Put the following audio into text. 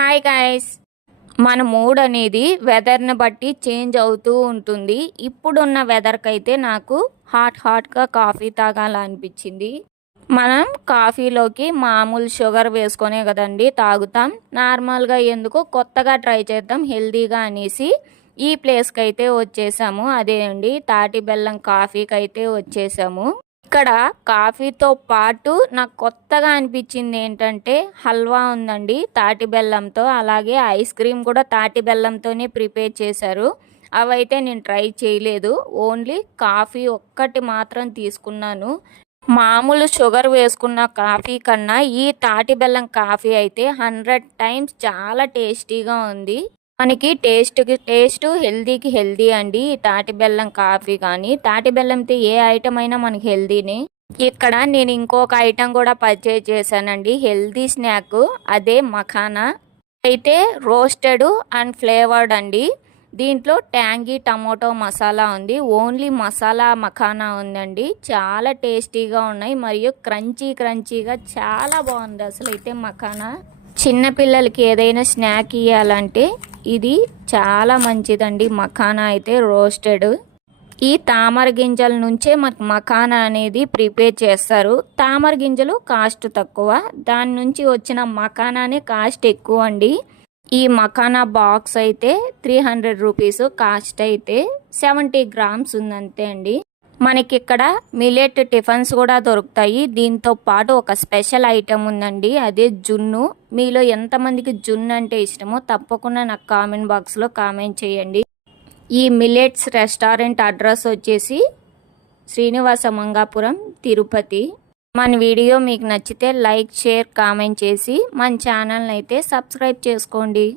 Hi guys, మన mood అనేది వెదర్ని బట్టి చేంజ్ అవుతూ ఉంటుంది. ఇప్పుడున్న వెదర్కి అయితే నాకు హాట్గా కాఫీ తాగాలనిపించింది. మనం కాఫీలోకి మామూలు షుగర్ వేసుకొనే కదండి తాగుతాం. నార్మల్గా ఎందుకు కొత్తగా ట్రై చేద్దాం హెల్దీగా అనేసి ఈ ప్లేస్కి అయితే వచ్చేసాము. అదే అండి తాటి బెల్లం కాఫీకి అయితే వచ్చేసాము. ఇక్కడ కాఫీతో పాటు నాకు కొత్తగా అనిపించింది ఏంటంటే హల్వా ఉందండి తాటి బెల్లంతో. అలాగే ఐస్ క్రీమ్ కూడా తాటి బెల్లంతోనే ప్రిపేర్ చేశారు. అవైతే నేను ట్రై చేయలేదు. ఓన్లీ కాఫీ ఒక్కటి మాత్రం తీసుకున్నాను. మామూలు షుగర్ వేసుకున్న కాఫీ కన్నా ఈ తాటి బెల్లం కాఫీ అయితే 100 టైమ్స్ చాలా టేస్టీగా ఉంది. మనకి టేస్ట్ హెల్దీకి హెల్దీ అండి. తాటి బెల్లం కాఫీ కానీ తాటి బెల్లంతో ఏ ఐటమ్ అయినా మనకి హెల్దీని. ఇక్కడ నేను ఇంకొక ఐటమ్ కూడా పర్చేజ్ చేశానండి, హెల్దీ స్నాక్. అదే మఖానా. అయితే రోస్టెడ్ అండ్ ఫ్లేవర్డ్ అండి. దీంట్లో ట్యాంగీ టమోటో మసాలా ఉంది. ఓన్లీ మసాలా మఖానా ఉందండి. చాలా టేస్టీగా ఉన్నాయి మరియు క్రంచీగా చాలా బాగుంది అసలు అయితే మఖానా. చిన్నపిల్లలకి ఏదైనా స్నాక్ ఇవ్వాలంటే ఇది చాలా మంచిదండి. మఖానా అయితే రోస్టెడ్. ఈ తామర గింజల నుంచే మనకు మఖానా అనేది ప్రిపేర్ చేస్తారు. తామర గింజలు కాస్ట్ తక్కువ, దాని నుంచి వచ్చిన మఖానానే కాస్ట్ ఎక్కువ అండి. ఈ మఖానా బాక్స్ అయితే 300 రూపీస్, కాస్ట్ అయితే 70 గ్రామ్స్ ఉందంతే అండి. మనకి ఇక్కడ మిల్లెట్ టిఫిన్స్ కూడా దొరుకుతాయి. దీంతో పాటు ఒక స్పెషల్ ఐటమ్ ఉందండి, అదే జున్ను. మీలో ఎంతమందికి జున్ను అంటే ఇష్టమో తప్పకుండా నాకు కామెంట్ బాక్స్లో కామెంట్ చేయండి. ఈ మిల్లెట్స్ రెస్టారెంట్ అడ్రస్ వచ్చేసి శ్రీనివాస మంగాపురం, తిరుపతి. మన వీడియో మీకు నచ్చితే లైక్, షేర్, కామెంట్ చేసి మన ఛానల్ని అయితే సబ్స్క్రైబ్ చేసుకోండి.